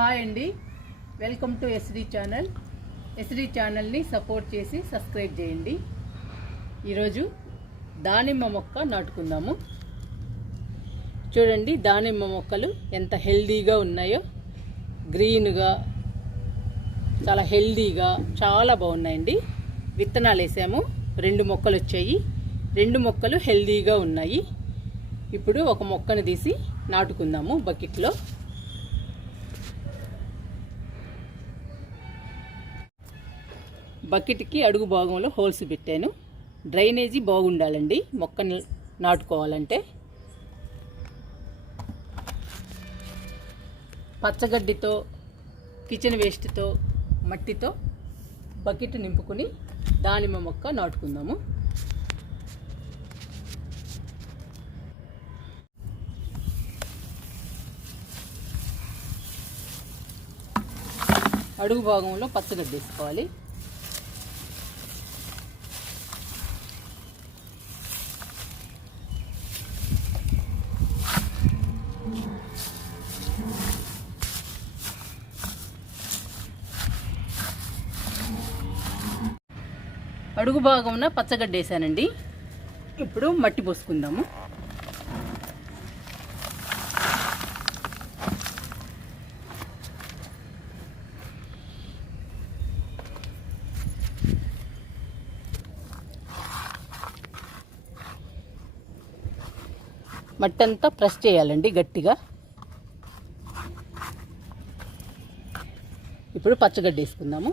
Hi అండి. Welcome to SD channel. SD ఛానల్ని support చేసి సబ్స్క్రైబ్ చేయండి. ఈరోజు దానిమ్మ మొక్క నాటుకుందాము. చూడండి దానిమ్మ మొక్కలు ఎంత హెల్దీగా ఉన్నాయో. గ్రీన్గా చాలా హెల్దీగా చాలా బాగున్నాయండి. విత్తనాలు వేసాము. రెండు మొక్కలు వచ్చాయి. రెండు మొక్కలు హెల్దీగా ఉన్నాయి. ఇప్పుడు ఒక మొక్కను తీసి నాటుకుందాము బకెట్లో. బకెట్కి అడుగు భాగంలో హోల్స్ పెట్టాను. డ్రైనేజీ బాగుండాలండి. మొక్కని నాటుకోవాలంటే. పచ్చగడ్డితో కిచెన్ వేస్ట్తో మట్టితో బకెట్ నింపుకుని దానిమ్మ మొక్క నాటుకుందాము. అడుగు భాగంలో పచ్చగడ్డి వేసుకోవాలి. అడుగు భాగంన పచ్చగడ్డ వేసానండి ఇప్పుడు మట్టి పోసుకుందాము. మట్టి అంతా ప్రెస్ చేయాలండి గట్టిగా. ఇప్పుడు పచ్చగడ్డ వేసుకుందాము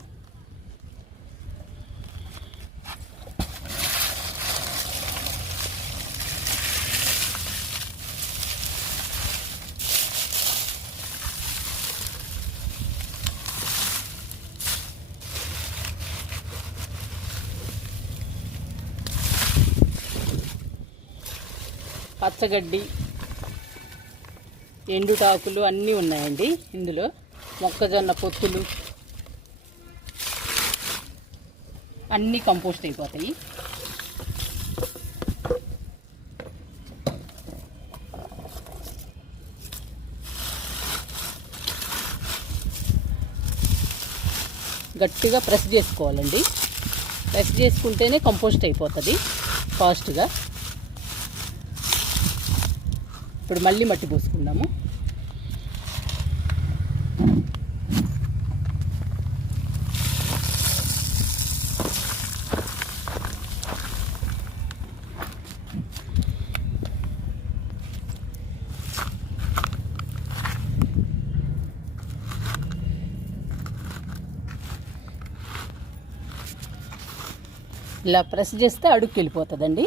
పచ్చగడ్డి ఎండుటాకులు అన్నీ ఉన్నాయండి ఇందులో. మొక్కజొన్న పొత్తులు అన్నీ కంపోస్ట్ అయిపోతాయి. గట్టిగా ప్రెస్ చేసుకోవాలండి. ప్రెస్ చేసుకుంటేనే కంపోస్ట్ అయిపోతుంది ఫాస్ట్గా. ఇప్పుడు మళ్ళీ మట్టి పోసుకుందాము. ఇలా ప్రెస్ చేస్తే అడుగుకి వెళ్ళిపోతుందండి.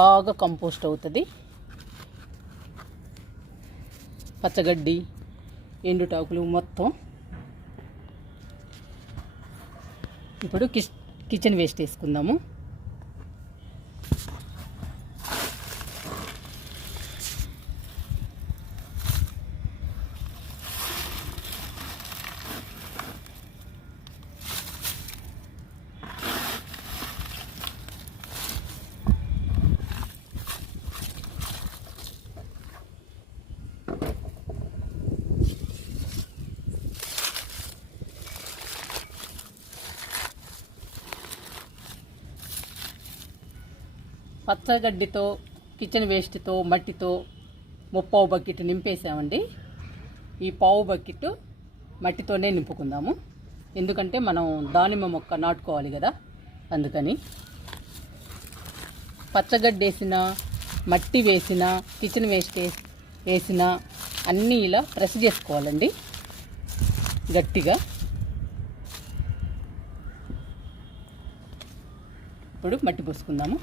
బాగా కంపోస్ట్ అవుతుంది. పచ్చగడ్డి ఎండుటాకులు మొత్తం. ఇప్పుడు కిచ్ కిచెన్ వేస్ట్ వేసుకుందాము. పచ్చగడ్డితో కిచెన్ వేస్ట్తో మట్టితో ముప్పావు బకెట్ నింపేసామండి ఈ పావు బకెట్ మట్టితోనే నింపుకుందాము. ఎందుకంటే మనం దానిమ్మ మొక్క నాటుకోవాలి కదా అందుకని. పచ్చగడ్డి వేసిన మట్టి వేసిన కిచెన్ వేస్ట్ వేసిన అన్నీ ఇలా ప్రెస్ చేసుకోవాలండి. గట్టిగా. ఇప్పుడు మట్టి పోసుకుందాము.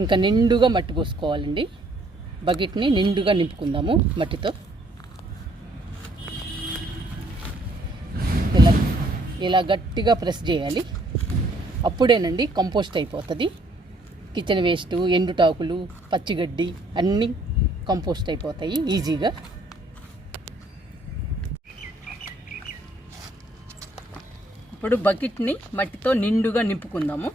ఇంకా నిండుగా మట్టి పోసుకోవాలండి. బకెట్ని నిండుగా నింపుకుందాము మట్టితో. ఇలా ఇలా గట్టిగా ప్రెస్ చేయాలి. అప్పుడేనండి కంపోస్ట్ అయిపోతుంది. కిచెన్ వేస్ట్ ఎండుటాకులు పచ్చిగడ్డి అన్నీ కంపోస్ట్ అయిపోతాయి ఈజీగా. ఇప్పుడు బకెట్ని మట్టితో నిండుగా నింపుకుందాము.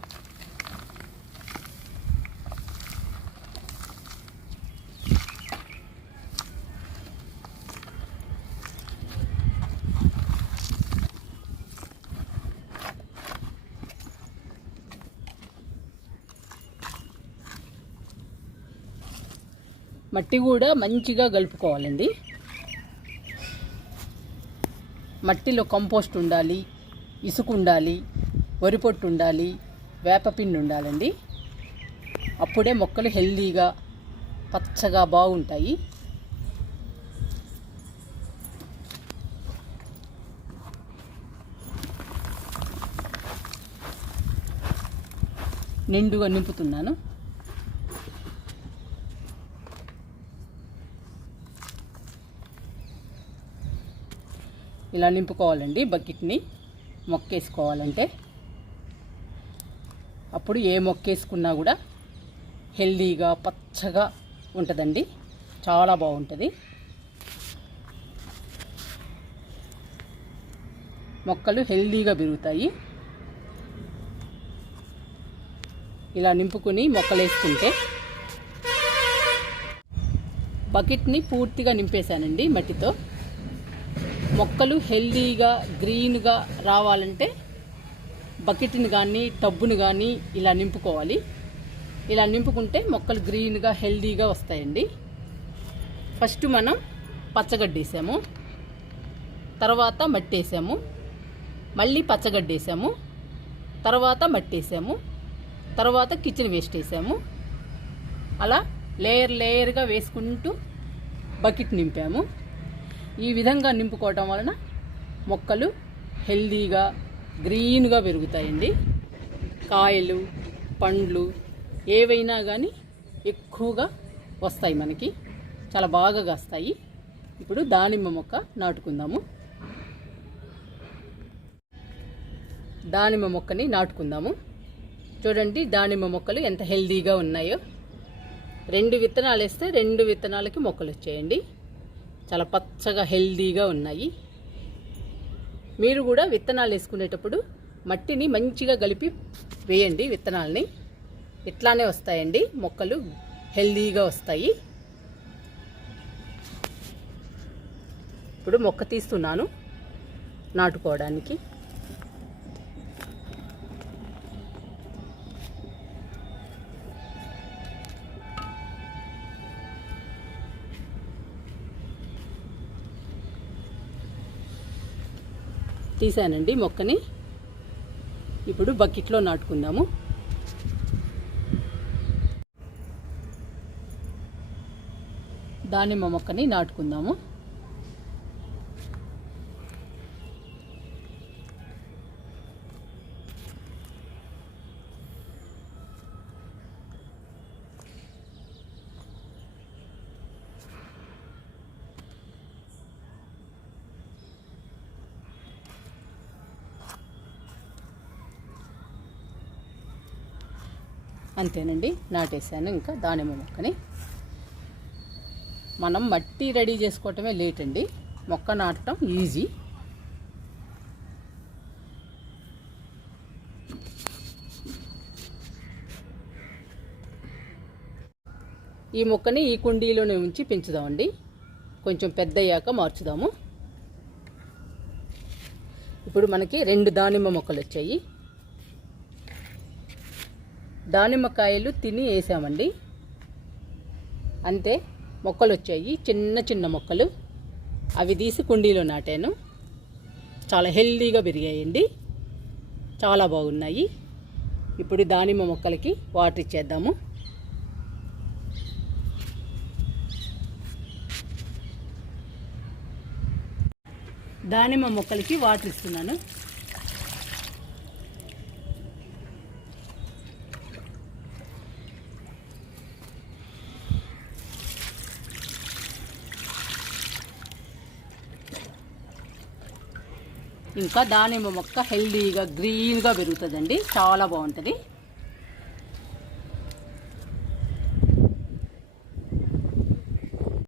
మట్టి కూడా మంచిగా కలుపుకోవాలండి. మట్టిలో కంపోస్ట్ ఉండాలి ఇసుక ఉండాలి వరి పొట్టు ఉండాలి వేపపిండి ఉండాలండి. అప్పుడే మొక్కలు హెల్దీగా పచ్చగా బాగుంటాయి. నిండుగా నింపుతున్నాను. ఇలా నింపుకోవాలండి బకెట్ని మొక్కేసుకోవాలంటే. అప్పుడు ఏ మొక్కేసుకున్నా కూడా హెల్దీగా పచ్చగా ఉంటుందండి. చాలా బాగుంటుంది. మొక్కలు హెల్దీగా పెరుగుతాయి. ఇలా నింపుకుని మొక్కలు వేసుకుంటే బకెట్ని పూర్తిగా నింపేశానండి మట్టితో. మొక్కలు హెల్దీగా గ్రీన్గా రావాలంటే బకెట్ని కానీ టబ్బుని కానీ ఇలా నింపుకోవాలి. ఇలా నింపుకుంటే మొక్కలు గ్రీన్గా హెల్దీగా వస్తాయండి. ఫస్ట్ మనం పచ్చగడ్డేసాము. తర్వాత మట్టి వేసాము మళ్ళీ పచ్చగడ్డేసాము. తర్వాత మట్టి వేసాము తర్వాత కిచెన్ వేస్ట్ వేసాము అలా లేయర్ లేయర్గా వేసుకుంటూ బకెట్ నింపాము. ఈ విధంగా నింపుకోవటం వలన మొక్కలు హెల్దీగా గ్రీన్గా పెరుగుతాయండి. కాయలు పండ్లు ఏవైనా కానీ ఎక్కువగా వస్తాయి మనకి. చాలా బాగా కాస్తాయి. ఇప్పుడు దానిమ్మ మొక్క నాటుకుందాము. దానిమ్మ మొక్కని నాటుకుందాము. చూడండి దానిమ్మ మొక్కలు ఎంత హెల్దీగా ఉన్నాయో. రెండు విత్తనాలు వేస్తే రెండు విత్తనాలకి మొక్కలు వచ్చేయండి చాలా పచ్చగా హెల్దీగా ఉన్నాయి. మీరు కూడా విత్తనాలు వేసుకునేటప్పుడు మట్టిని మంచిగా కలిపి వేయండి విత్తనాలని. ఇట్లానే వస్తాయండి. మొక్కలు హెల్దీగా వస్తాయి. ఇప్పుడు మొక్క తీస్తున్నాను నాటుకోవడానికి. తీసానండి మొక్కని. ఇప్పుడు బకెట్లో నాటుకుందాము. దానిమ్మ మొక్కని నాటుకుందాము. అంతేనండి. నాటేసాను ఇంకా దానిమ్మ మొక్కని. మనం మట్టి రెడీ చేసుకోవటమే లేట్ అండి మొక్క నాటడం ఈజీ. ఈ మొక్కని ఈ కుండీలోనే ఉంచి పెంచుదామండి. కొంచెం పెద్ద అయ్యాక మార్చుదాము. ఇప్పుడు మనకి రెండు దానిమ్మ మొక్కలు వచ్చాయి దానిమ్మకాయలు తిని వేసామండి. అంతే మొక్కలు వచ్చాయి చిన్న చిన్న మొక్కలు. అవి తీసి కుండీలో నాటాను. చాలా హెల్దీగా పెరిగాయండి. చాలా బాగున్నాయి. ఇప్పుడు దానిమ్మ మొక్కలకి వాటర్ ఇచ్చేద్దాము. దానిమ్మ మొక్కలకి వాటర్ ఇస్తున్నాను. ఇంకా దానిమ్మ మొక్క హెల్దీగా గ్రీన్గా పెరుగుతుందండి. చాలా బాగుంటుంది